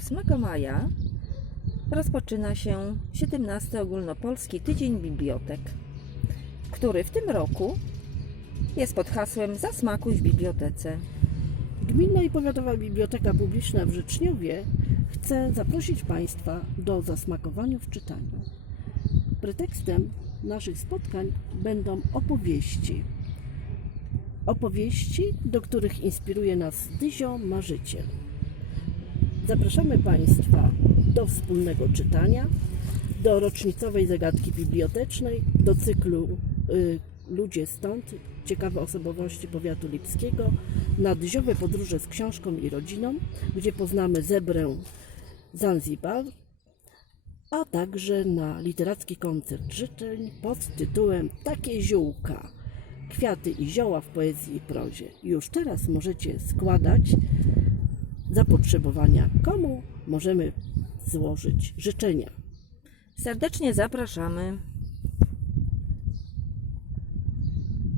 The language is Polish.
8 maja rozpoczyna się 17 Ogólnopolski Tydzień Bibliotek, który w tym roku jest pod hasłem Zasmakuj w bibliotece. Gminna i Powiatowa Biblioteka Publiczna w Życzniowie chce zaprosić Państwa do zasmakowania w czytaniu. Pretekstem naszych spotkań będą opowieści. Opowieści, do których inspiruje nas Dyzio Marzyciel. Zapraszamy Państwa do wspólnego czytania, do rocznicowej zagadki bibliotecznej, do cyklu y, Ludzie stąd, ciekawe osobowości powiatu lipskiego, na dyziowe podróże z książką i rodziną, gdzie poznamy zebrę Zanzibar, a także na literacki koncert życzeń pod tytułem Takie ziółka. Kwiaty i zioła w poezji i prozie. Już teraz możecie składać zapotrzebowania, komu możemy złożyć życzenia. Serdecznie zapraszamy.